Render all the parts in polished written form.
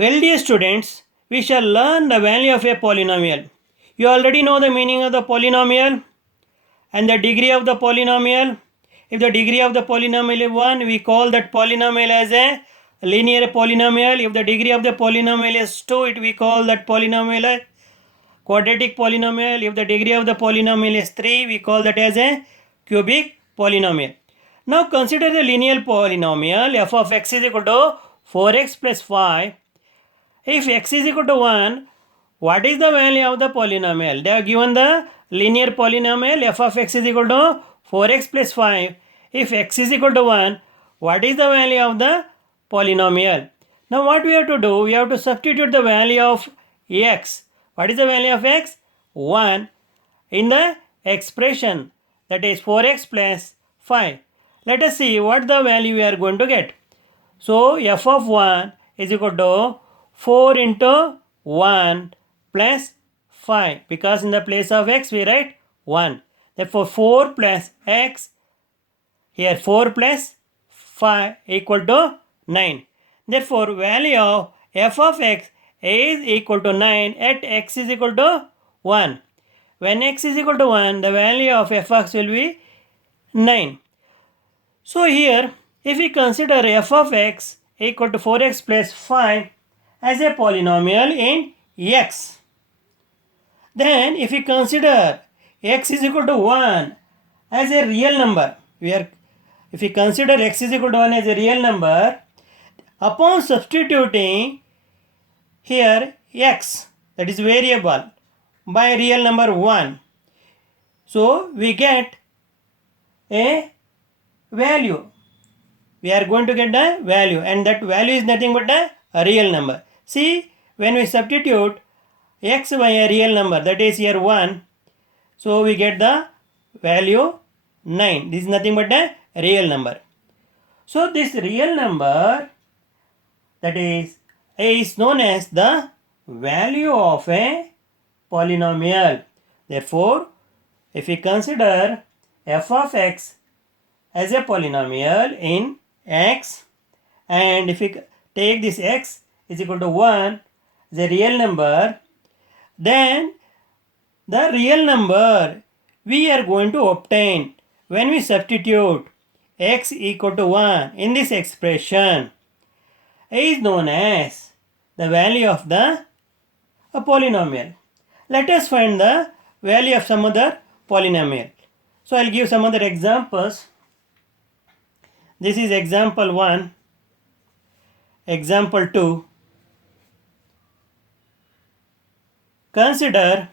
Well, dear students, we shall learn the value of a polynomial. You already know the meaning of the polynomial and the degree of the polynomial. If the degree of the polynomial is 1, we call that polynomial as a linear polynomial. If the degree of the polynomial is 2, we call that polynomial a quadratic polynomial. If the degree of the polynomial is 3, we call that as a cubic polynomial. Now consider the linear polynomial f of x is equal to 4x plus 5. If x is equal to 1, what is the value of the polynomial? They have given the linear polynomial f of x is equal to 4x plus 5. If x is equal to 1, what is the value of the polynomial? Now what we have to do? We have to substitute the value of x. What is the value of x? 1 in the expression, that is 4x plus 5. Let us see what the value we are going to get. So f of 1 is equal to 4 into 1 plus 5, because in the place of x we write 1. Therefore 4 plus x, here 4 plus 5 equal to 9. Therefore value of f of x is equal to 9 at x is equal to 1. When x is equal to 1, the value of f of x will be 9. So here, if we consider f of x equal to 4x plus 5 as a polynomial in x, then if we consider x is equal to 1 as a real number, if we consider x is equal to 1 as a real number, upon substituting here x, that is variable, by real number 1, so we get a value. We are going to get the value, and that value is nothing but a real number. See, when we substitute x by a real number, that is here 1, so we get the value 9. This is nothing but a real number. So this real number, that is known as the value of a polynomial. Therefore, if we consider f of x as a polynomial in x, and if we take this x is equal to 1 as a real number, then the real number we are going to obtain when we substitute x equal to 1 in this expression is known as the value of the polynomial. Let us find the value of some other polynomial. So I'll give some other examples. This is example 1, example 2. Consider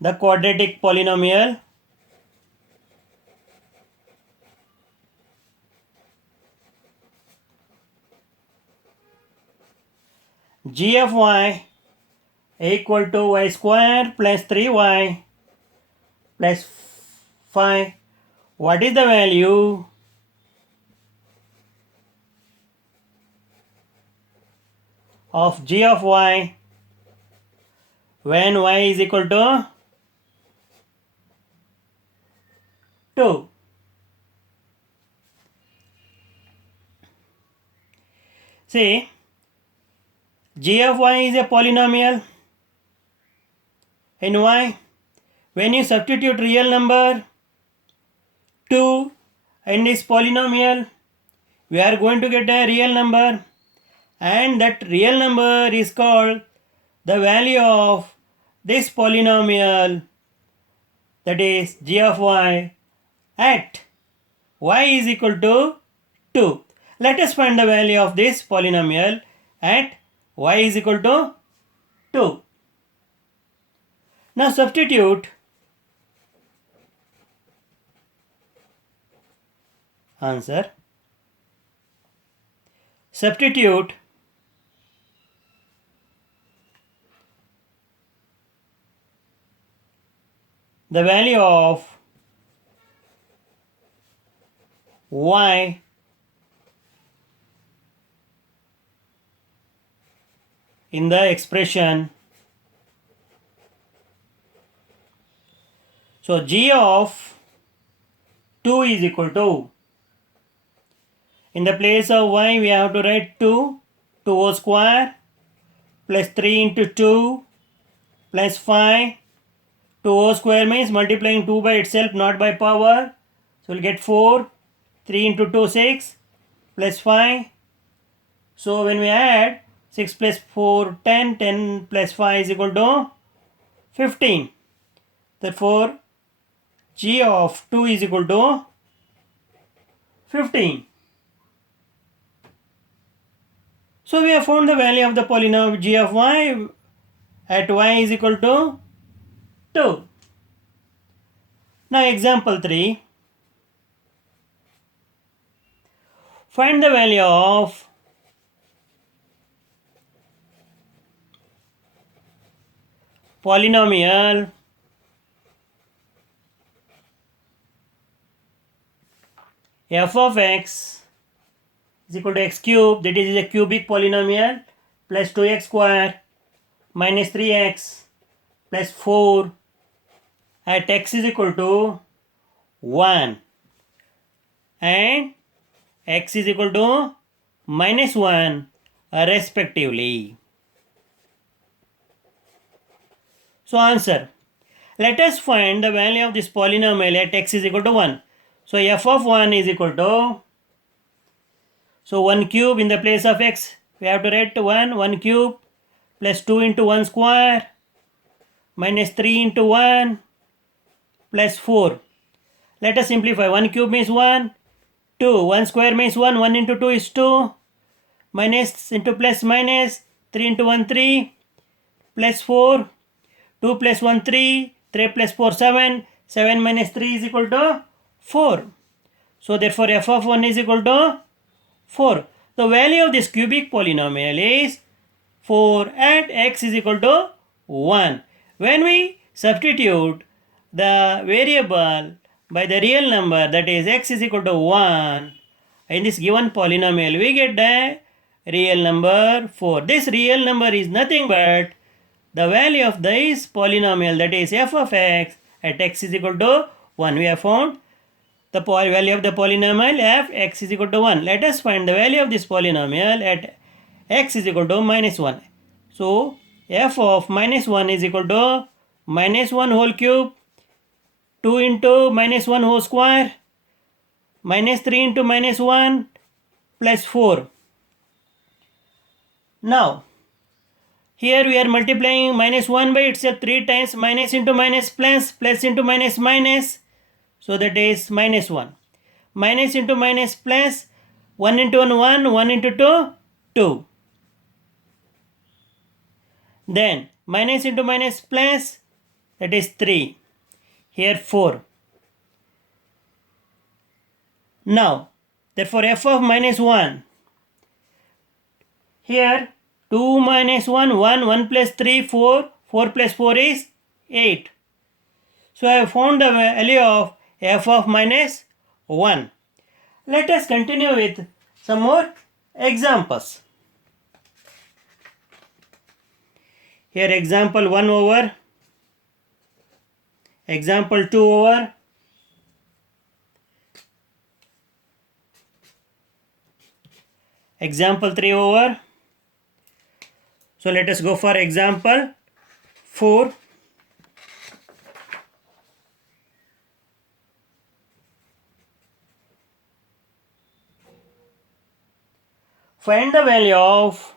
the quadratic polynomial g of y equal to y square plus 3y plus 5. What is the value of g of y when y is equal to 2? See, g of y is a polynomial in y. When you substitute real number 2 in this polynomial, we are going to get a real number, and that real number is called the value of this polynomial, that is g of y at y is equal to 2. Let us find the value of this polynomial at y is equal to 2. Now substitute answer. Substitute the value of y in the expression. So g of 2 is equal to, In the place of y, we have to write 2 whole square plus 3 into 2 plus 5. 2 whole square means multiplying 2 by itself, not by power. So we'll get 4. 3 into 2, 6 plus 5. So when we add 6 plus 4, 10. 10 plus 5 is equal to 15. Therefore, g of 2 is equal to 15. So we have found the value of the polynomial g of y at y is equal to 2. Now example 3. Find the value of polynomial f of x is equal to x cube, that is a cubic polynomial, plus 2x square minus 3x plus 4 at x is equal to 1 and x is equal to minus 1 respectively. So answer. Let us find the value of this polynomial at x is equal to 1. So f of 1 is equal to, so 1 cube in the place of x, we have to write 1 cube plus 2 into 1 square minus 3 into 1 plus 4. Let us simplify. 1 cube means 1, 2, 1 square means 1, 1 into 2 is 2, minus into plus minus, 3 into 1, 3, plus 4, 2 plus 1, 3, 3 plus 4, 7, 7 minus 3 is equal to 4. So therefore f of 1 is equal to 4. The value of this cubic polynomial is 4 at x is equal to 1. When we substitute the variable by the real number, that is x is equal to 1, in this given polynomial we get the real number 4. This real number is nothing but the value of this polynomial, that is f of x at x is equal to 1. We have found the value of the polynomial f x is equal to 1. Let us find the value of this polynomial at x is equal to minus 1. So f of minus 1 is equal to minus 1 whole cube, 2 into minus 1 whole square, minus 3 into minus 1 plus 4. Now here we are multiplying minus 1 by itself 3 times, minus into minus plus, plus into minus minus. So that is minus 1. Minus into minus plus, 1 into 1, 1, 1 into 2, 2. Then minus into minus plus, that is 3. Here 4. Now, therefore f of minus 1. Here 2 minus 1, 1, 1 plus 3, 4, 4 plus 4 is 8. So I have found the value of f of minus 1. Let us continue with some more examples. Here example 1 over, example 2 over, example 3 over. So let us go for example 4. Find the value of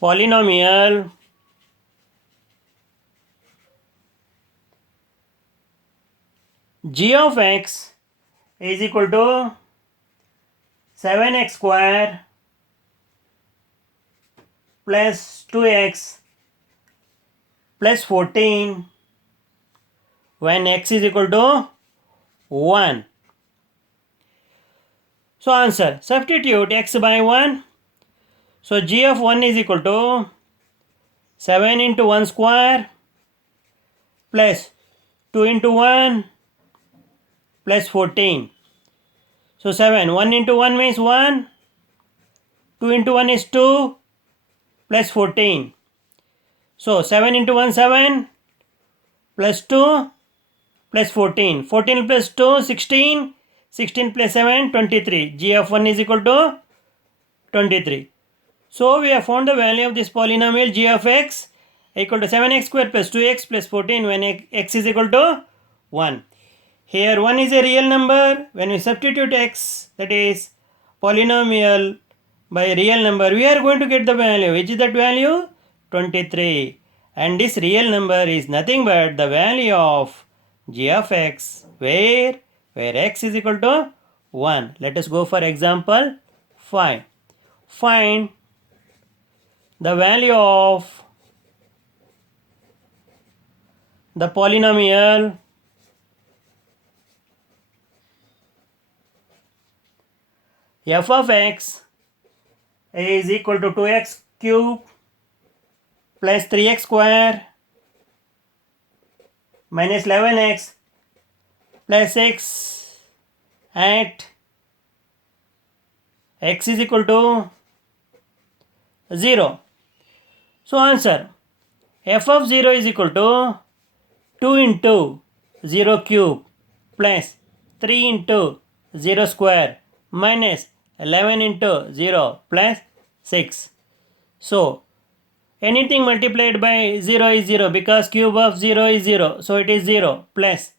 polynomial g of x is equal to 7x square plus 2x plus 14 when x is equal to 1. So answer, substitute x by 1. So g of 1 is equal to 7 into 1 square plus 2 into 1 plus 14. So 7, 1 into 1 means 1, 2 into 1 is 2 plus 14. So 7 into 1, 7 plus 2 plus 14. 14 plus 2, 16. 16 plus 7, 23. G of 1 is equal to 23. So we have found the value of this polynomial g of x equal to 7x square plus 2x plus 14 when x is equal to 1. Here 1 is a real number. When we substitute x, that is polynomial by real number, we are going to get the value. Which is that value? 23. And this real number is nothing but the value of g of x, where x is equal to 1. Let us go for example 5. Find the value of the polynomial f of x is equal to 2x cube plus 3x square minus 11x plus 6 at x is equal to 0. So answer, f of 0 is equal to 2 into 0 cube plus 3 into 0 square minus 11 into 0 plus 6. So anything multiplied by 0 is 0 because cube of 0 is 0. So it is 0 plus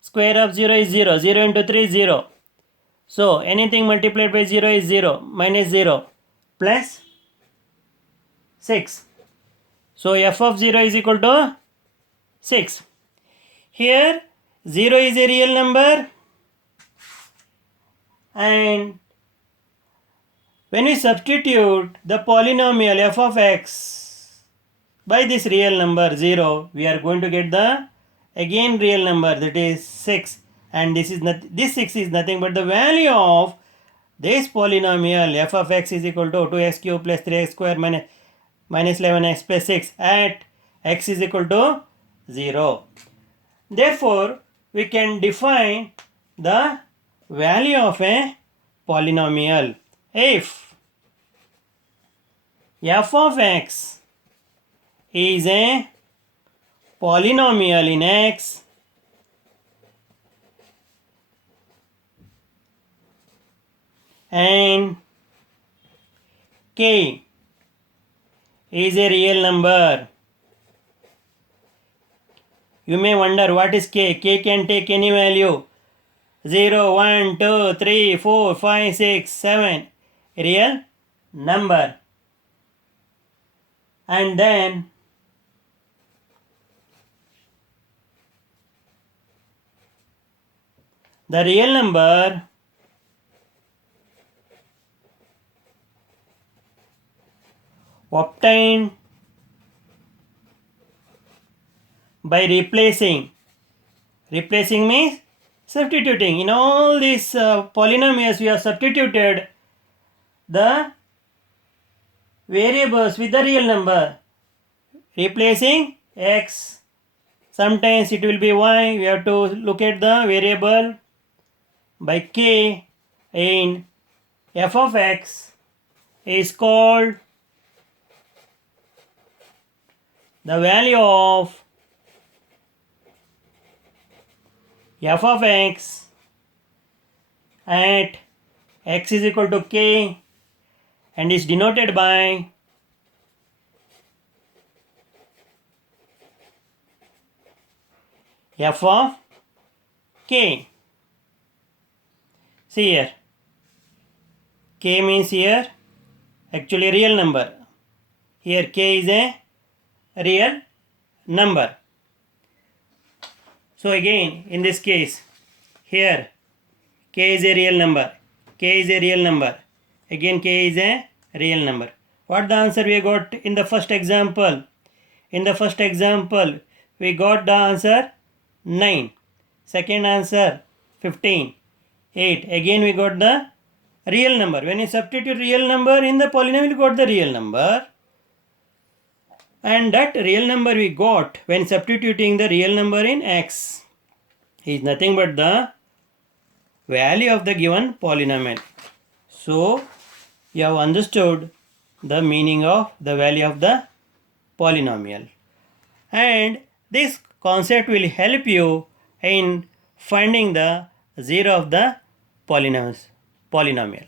square of 0 is 0. 0 into 3 is 0. So anything multiplied by 0 is 0 minus 0 plus 6. So f of 0 is equal to 6. Here 0 is a real number, and when we substitute the polynomial f of x by this real number 0, we are going to get the again real number, that is 6, and this 6 is nothing but the value of this polynomial f of x is equal to 2x cube plus 3x square minus 11x plus 6 at x is equal to 0. Therefore, we can define the value of a polynomial. If f of x is a polynomial in x, and k is a real number. You may wonder what is k? K can take any value. 0, 1, 2, 3, 4, 5, 6, 7. Real number. And then the real number obtained by replacing means substituting. In all these polynomials, we have substituted the variables with the real number, replacing x. Sometimes it will be y. We have to look at the variable by k. In f of x is called the value of f of x at x is equal to k, and is denoted by f of k. See here, k means here actually real number. Here k is a real number. So again, in this case, here k is a real number. K is a real number. Again k is a real number. What the answer we got in the first example? In the first example, we got the answer 9. Second answer 15. 8. Again we got the real number. When you substitute real number in the polynomial, you got the real number. And that real number we got when substituting the real number in x is nothing but the value of the given polynomial. So you have understood the meaning of the value of the polynomial. And this concept will help you in finding the zero of the polynomial.